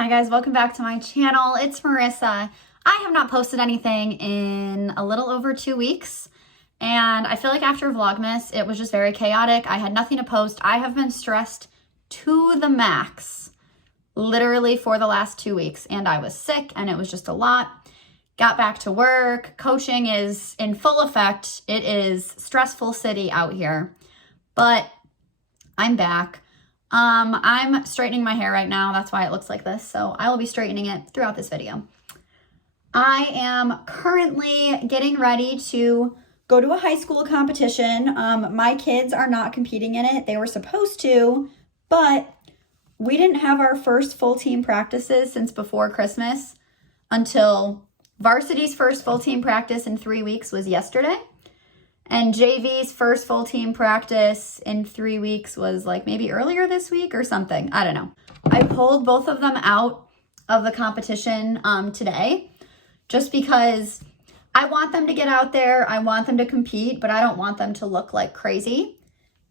Hi guys, welcome back to my channel. It's Marissa. I have not posted anything in a little over 2 weeks, and I feel like after Vlogmas, it was just very chaotic. I had nothing to post. I have been stressed to the max, literally for the last 2 weeks, and I was sick, and it was just a lot. Got back to work. Coaching is in full effect. It is stressful city out here, but I'm back. I'm straightening my hair right now. That's why it looks like this. So I will be straightening it throughout this video. I am currently getting ready to go to a high school competition. My kids are not competing in it. They were supposed to, but we didn't have our first full team practices since before Christmas until varsity's first full team practice in 3 weeks was yesterday. And JV's first full team practice in 3 weeks was like maybe earlier this week or something. I don't know. I pulled both of them out of the competition today just because I want them to get out there. I want them to compete, but I don't want them to look like crazy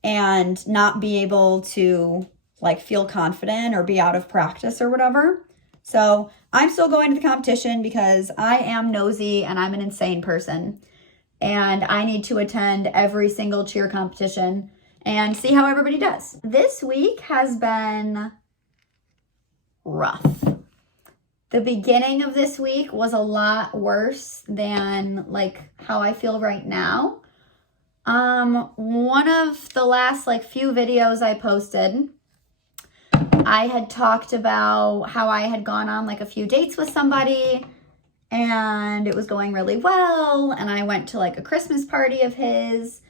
and not be able to like feel confident or be out of practice or whatever. So I'm still going to the competition because I am nosy and I'm an insane person. And I need to attend every single cheer competition and see how everybody does. This week has been rough. The beginning of this week was a lot worse than like how I feel right now. One of the last like few videos I posted, I had talked about how I had gone on like a few dates with somebody and it was going really well, and I went to like a Christmas party of his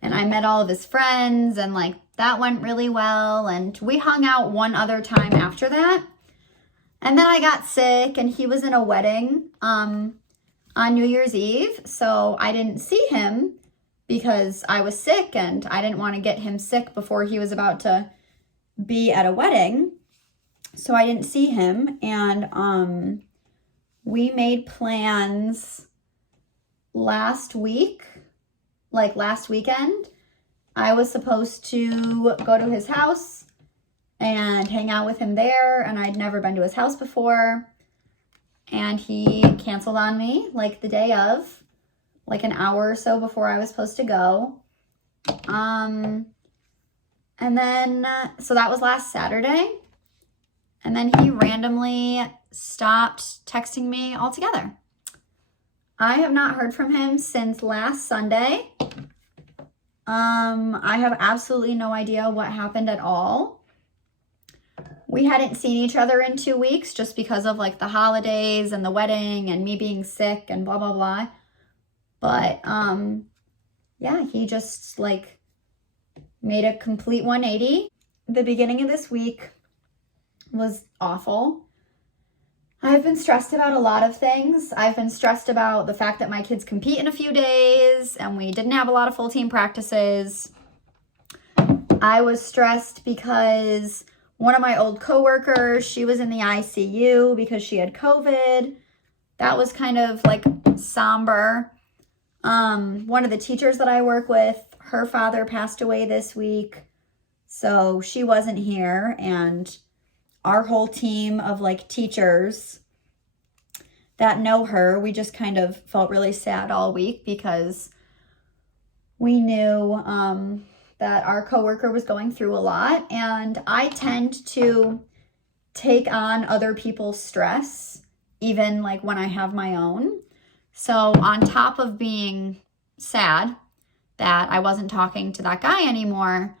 and I met all of his friends and like that went really well, and we hung out one other time after that. And then I got sick and he was in a wedding on New Year's Eve, so I didn't see him because I was sick and I didn't want to get him sick before he was about to be at a wedding. So I didn't see him, and we made plans last week, like last weekend. I was supposed to go to his house and hang out with him there, and I'd never been to his house before. And he canceled on me like the day of, like an hour or so before I was supposed to go. And then, so that was last Saturday. And then he randomly stopped texting me altogether. I have not heard from him since last Sunday. I have absolutely no idea what happened at all. We hadn't seen each other in 2 weeks just because of like the holidays and the wedding and me being sick and blah, blah, blah. But yeah, he just like made a complete 180. The beginning of this week was awful. I've been stressed about a lot of things. I've been stressed about the fact that my kids compete in a few days and we didn't have a lot of full team practices. I was stressed because one of my old coworkers, she was in the ICU because she had COVID. That was kind of like somber. One of the teachers that I work with, her father passed away this week, so she wasn't here, and our whole team of like teachers that know her, we just kind of felt really sad all week because we knew that our coworker was going through a lot, and I tend to take on other people's stress, even like when I have my own. So on top of being sad that I wasn't talking to that guy anymore,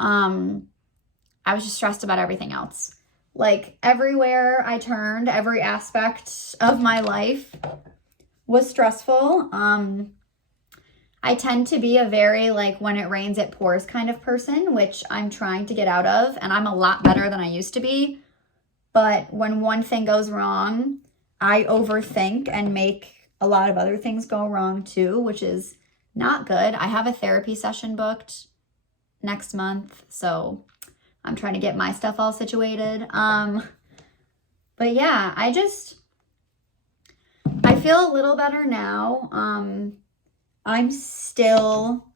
I was just stressed about everything else. Like everywhere I turned, every aspect of my life was stressful. I tend to be a very like when it rains it pours kind of person, which I'm trying to get out of, and I'm a lot better than I used to be. But when one thing goes wrong, I overthink and make a lot of other things go wrong too, which is not good. I have a therapy session booked next month, so I'm trying to get my stuff all situated. But yeah, I feel a little better now. I'm still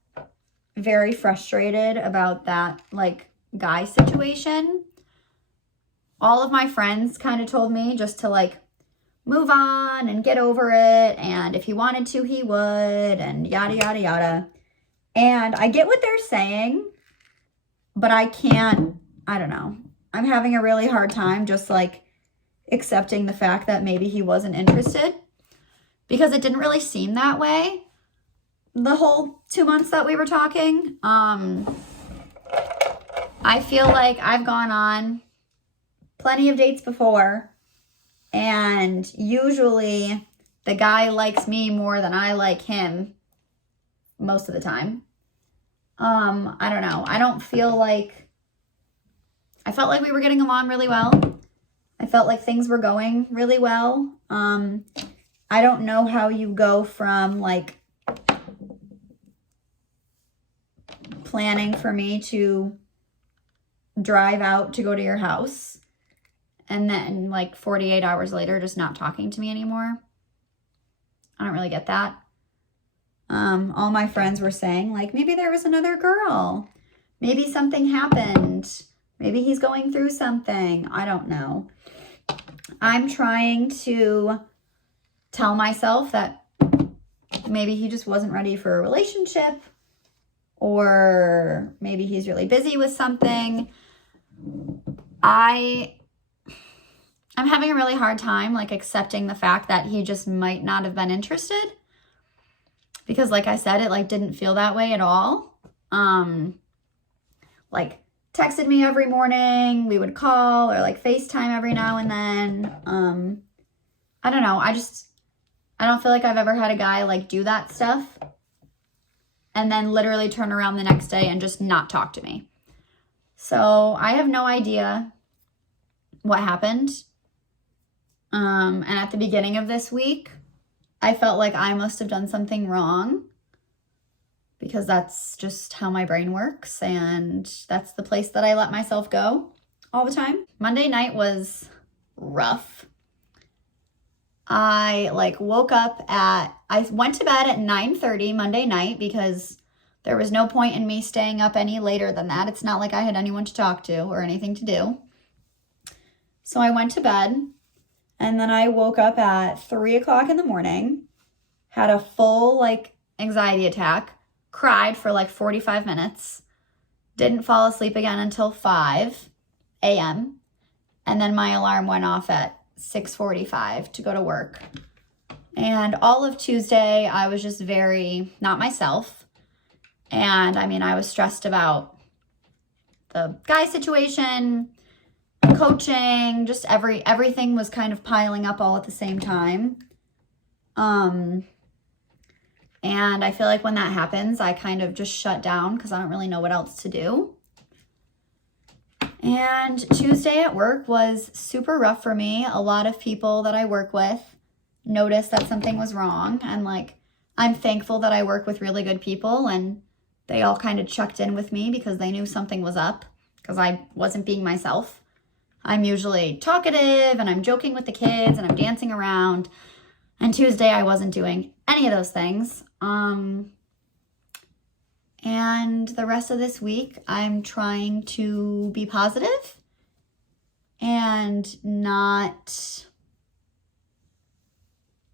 very frustrated about that like guy situation. all of my friends kind of told me just to like move on and get over it. And if he wanted to, he would, and yada, yada, yada. And I get what they're saying, but I don't know. I'm having a really hard time just like accepting the fact that maybe he wasn't interested, because it didn't really seem that way the whole 2 months that we were talking. I feel like I've gone on plenty of dates before, and usually the guy likes me more than I like him most of the time. I don't know. I felt like we were getting along really well. I felt like things were going really well. I don't know how you go from like planning for me to drive out to go to your house and then like 48 hours later just not talking to me anymore. I don't really get that. All my friends were saying like, maybe there was another girl. Maybe something happened. Maybe he's going through something. I don't know. I'm trying to tell myself that maybe he just wasn't ready for a relationship, or maybe he's really busy with something. I'm having a really hard time like accepting the fact that he just might not have been interested, because like I said, it like didn't feel that way at all. Like texted me every morning, we would call, or like FaceTime every now and then. I don't know. I don't feel like I've ever had a guy like do that stuff and then literally turn around the next day and just not talk to me. So I have no idea what happened. And at the beginning of this week, I felt like I must have done something wrong, because that's just how my brain works, and that's the place that I let myself go all the time. Monday night was rough. I went to bed at 9:30 Monday night because there was no point in me staying up any later than that. It's not like I had anyone to talk to or anything to do. So I went to bed, and then I woke up at 3 o'clock in the morning, had a full like anxiety attack, cried for like 45 minutes, didn't fall asleep again until 5 a.m. And then my alarm went off at 6:45 to go to work. And all of Tuesday, I was just very not myself. And I mean, I was stressed about the guy situation, coaching, just everything was kind of piling up all at the same time. And I feel like when that happens, I kind of just shut down because I don't really know what else to do. And Tuesday at work was super rough for me. A lot of people that I work with noticed that something was wrong. And like, I'm thankful that I work with really good people, and they all kind of checked in with me because they knew something was up, because I wasn't being myself. I'm usually talkative and I'm joking with the kids and I'm dancing around. And Tuesday I wasn't doing any of those things. And the rest of this week, I'm trying to be positive and not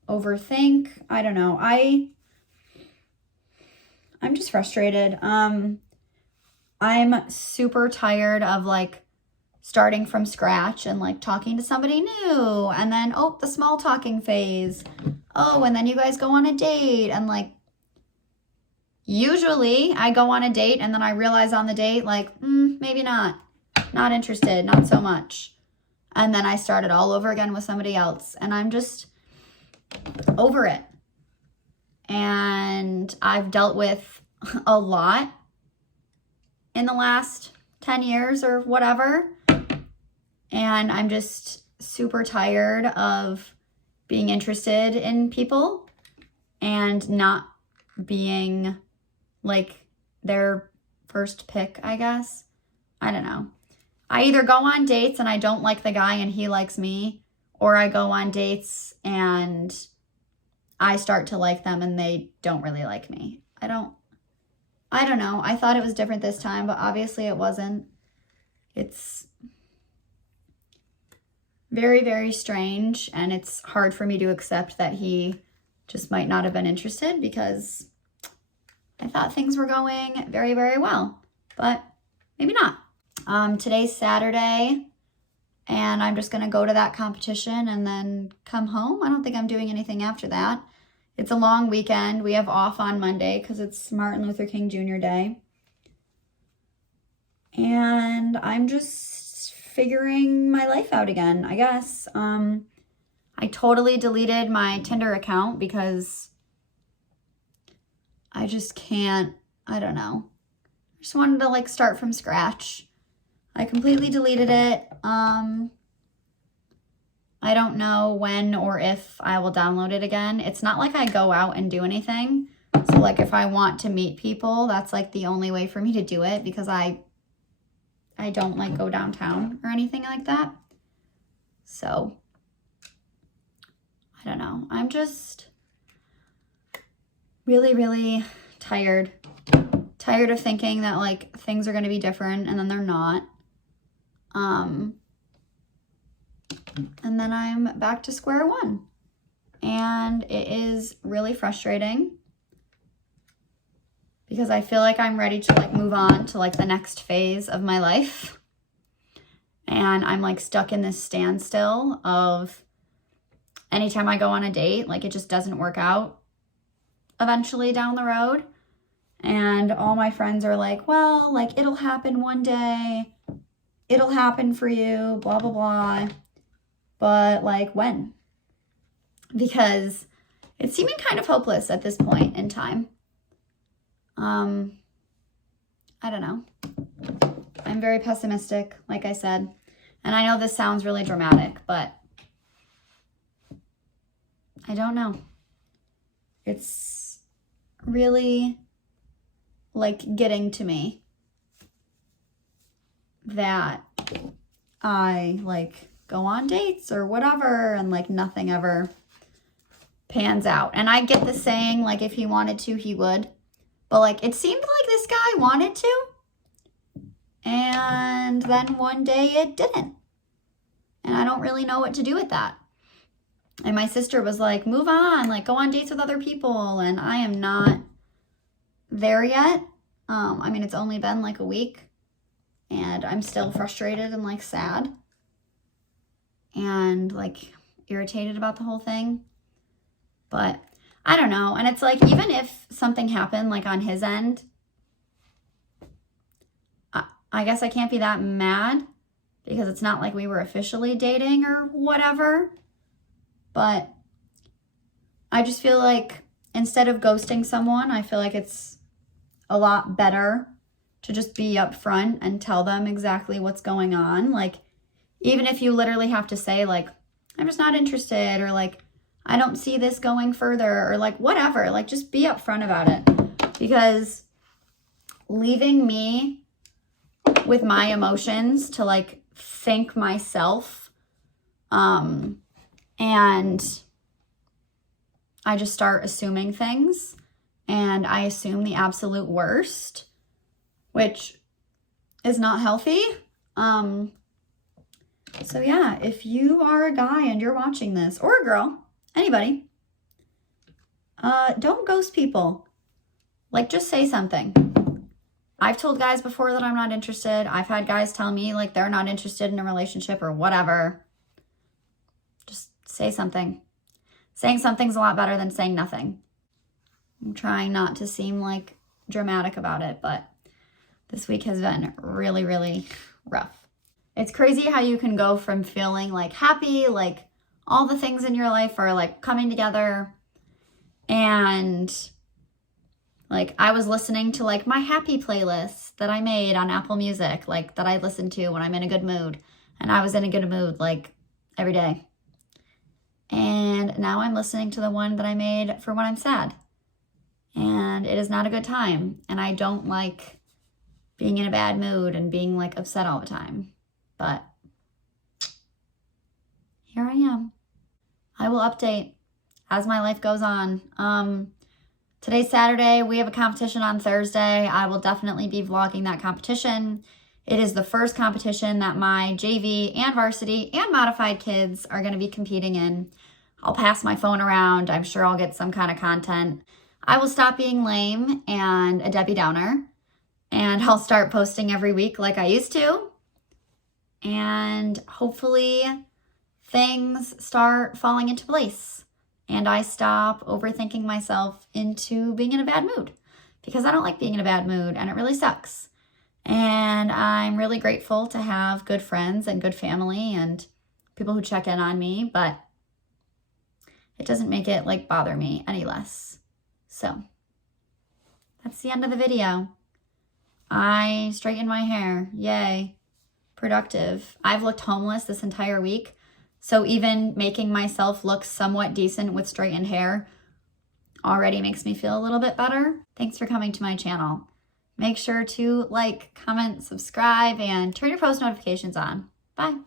overthink. I don't know. I'm just frustrated. I'm super tired of like starting from scratch and like talking to somebody new, and then, oh, the small talking phase. Oh, and then you guys go on a date, and like, usually I go on a date and then I realize on the date, like, maybe not interested, not so much. And then I start it all over again with somebody else, and I'm just over it. And I've dealt with a lot in the last 10 years or whatever. And I'm just super tired of being interested in people and not being like their first pick, I guess. I don't know. I either go on dates and I don't like the guy and he likes me, or I go on dates and I start to like them and they don't really like me. I don't know. I thought it was different this time, but obviously it wasn't. very, very strange. And it's hard for me to accept that he just might not have been interested, because I thought things were going very, very well, but maybe not. Today's Saturday, and I'm just going to go to that competition and then come home. I don't think I'm doing anything after that. It's a long weekend. We have off on Monday because it's Martin Luther King Jr. Day. And I'm just figuring my life out again, I guess. I totally deleted my Tinder account because I just can't, I don't know. I just wanted to like start from scratch. I completely deleted it. I don't know when or if I will download it again. It's not like I go out and do anything. So like if I want to meet people, that's like the only way for me to do it, because I don't like go downtown or anything like that. So I don't know. I'm just really, really tired. Tired of thinking that like things are going to be different and then they're not. And then I'm back to square one. And it is really frustrating because I feel like I'm ready to like move on to like the next phase of my life. And I'm like stuck in this standstill of anytime I go on a date, like it just doesn't work out eventually down the road. And all my friends are like, well, like it'll happen one day. It'll happen for you, blah, blah, blah. But like when? Because it's seeming kind of hopeless at this point in time. I don't know. I'm very pessimistic, like I said. And I know this sounds really dramatic, but I don't know. It's really like getting to me that I like go on dates or whatever and like nothing ever pans out. And I get the saying, like if he wanted to, he would. But like it seemed like this guy wanted to. And then one day it didn't. And I don't really know what to do with that. And my sister was like, move on, like go on dates with other people. And I am not there yet. I mean, it's only been like a week and I'm still frustrated and like sad and like irritated about the whole thing. But I don't know. And it's like, even if something happened like on his end, I guess I can't be that mad because it's not like we were officially dating or whatever. But I just feel like instead of ghosting someone, I feel like it's a lot better to just be upfront and tell them exactly what's going on. Like, even if you literally have to say like, I'm just not interested, or like, I don't see this going further, or like whatever, like just be upfront about it. Because leaving me with my emotions to like think myself, and I just start assuming things, and I assume the absolute worst, which is not healthy. So yeah, if you are a guy and you're watching this, or a girl, anybody, don't ghost people. Like, just say something. I've told guys before that I'm not interested. I've had guys tell me like they're not interested in a relationship or whatever. Just say something. Saying something's a lot better than saying nothing. I'm trying not to seem like dramatic about it, but this week has been really, really rough. It's crazy how you can go from feeling like happy, like all the things in your life are like coming together, and like I was listening to like my happy playlist that I made on Apple Music, like that I listen to when I'm in a good mood, and I was in a good mood like every day. And now I'm listening to the one that I made for when I'm sad, and it is not a good time, and I don't like being in a bad mood and being like upset all the time. But here I am. I will update as my life goes on. Today's Saturday. We have a competition on Thursday. I will definitely be vlogging that competition. It is the first competition that my JV and varsity and modified kids are going to be competing in. I'll pass my phone around. I'm sure I'll get some kind of content. I will stop being lame and a Debbie Downer, and I'll start posting every week like I used to. And hopefully things start falling into place and I stop overthinking myself into being in a bad mood, because I don't like being in a bad mood and it really sucks. And I'm really grateful to have good friends and good family and people who check in on me, but it doesn't make it like bother me any less. So that's the end of the video. I straightened my hair. Yay. Productive. I've looked homeless this entire week. So even making myself look somewhat decent with straightened hair already makes me feel a little bit better. Thanks for coming to my channel. Make sure to like, comment, subscribe, and turn your post notifications on. Bye.